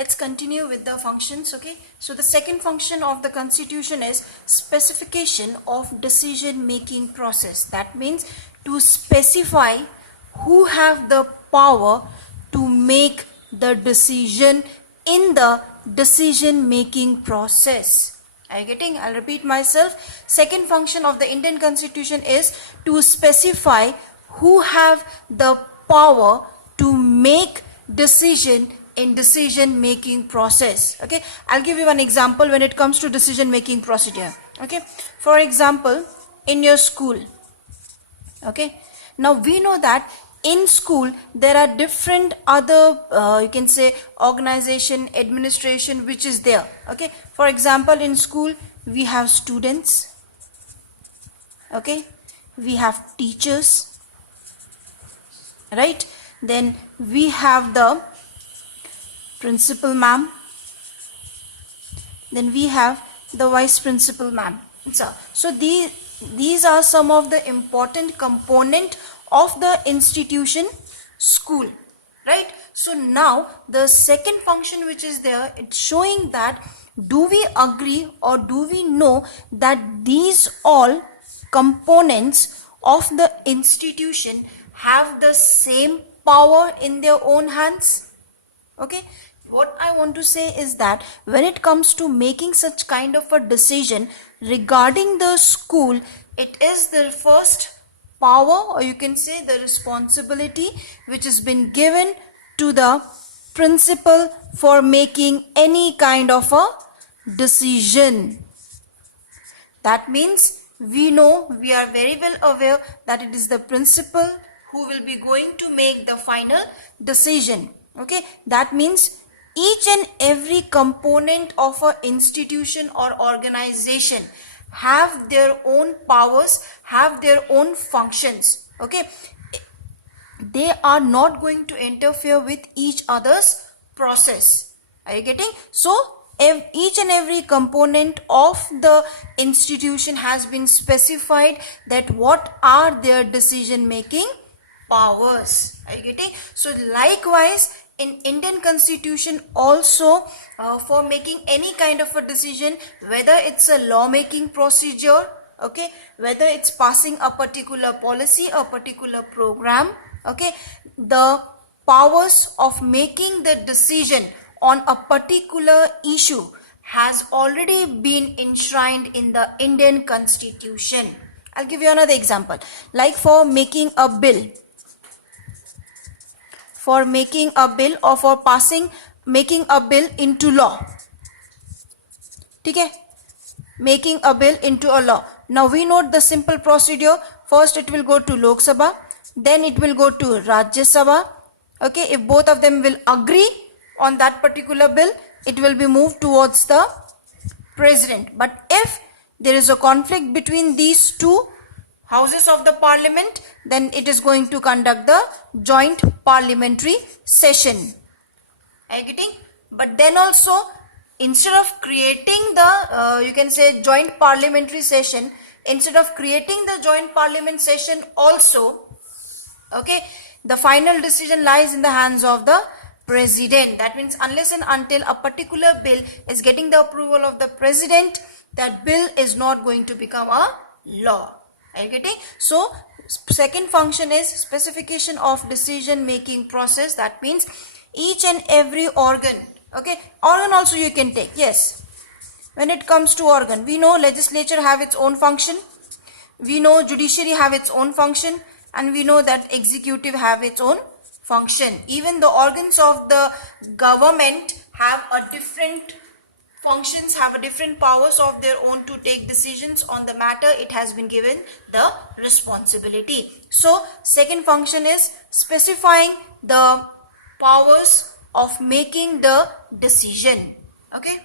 let's continue with the functions. Okay, so the second function of the constitution is specification of decision making process. That means to specify who have the power to make the decision in the decision making process. Are you getting? I'll repeat myself. Second function of the Indian constitution is to specify who have the power to make decision in decision making process. Okay, I'll give you one example when it comes to decision making procedure. Okay, for example, in your school. Okay, now we know that in school there are different other you can say organization, administration which is there. Okay, for example, in school we have students, okay, we have teachers, right? Then we have the principal ma'am, then we have the vice principal ma'am. So these are some of the important component of the institution school, right? So now the second function which is there, it's showing that do we agree or do we know that these all components of the institution have the same power in their own hands. Okay, what I want to say is that when it comes to making such kind of a decision regarding the school, it is the first power, or you can say the responsibility, which has been given to the principal for making any kind of a decision. That means we know, we are very well aware that it is the principal who will be going to make the final decision. Okay, that means each and every component of an institution or organization have their own powers, have their own functions. Okay, they are not going to interfere with each other's process. Are you getting? So each and every component of the institution has been specified that what are their decision making powers. Are you getting? So likewise in Indian constitution also, for making any kind of a decision, whether it's a law making procedure, okay, whether it's passing a particular policy, a particular program, okay, the powers of making the decision on a particular issue has already been enshrined in the Indian constitution. I'll give you another example, like for making a bill, for making a bill or for making a bill into law. Okay, making a bill into a law. Now we note the simple procedure. First it will go to Lok Sabha, then it will go to Rajya Sabha. Okay, if both of them will agree on that particular bill, it will be moved towards the president. But if there is a conflict between these two houses of the parliament, then it is going to conduct the joint parliamentary session. Are you getting? But then also, instead of creating the you can say joint parliamentary session, instead of creating the joint parliament session also, okay, the final decision lies in the hands of the president. That means unless and until a particular bill is getting the approval of the president, that bill is not going to become a law. Are you getting? So second function is specification of decision making process. That means each and every organ, okay, organ also you can take. Yes, when it comes to organ, we know legislature have its own function, we know judiciary have its own function, and we know that executive have its own function. Even the organs of the government have a different functions, have a different powers of their own to take decisions on the matter it has been given the responsibility. So second function is specifying the powers of making the decision. Okay.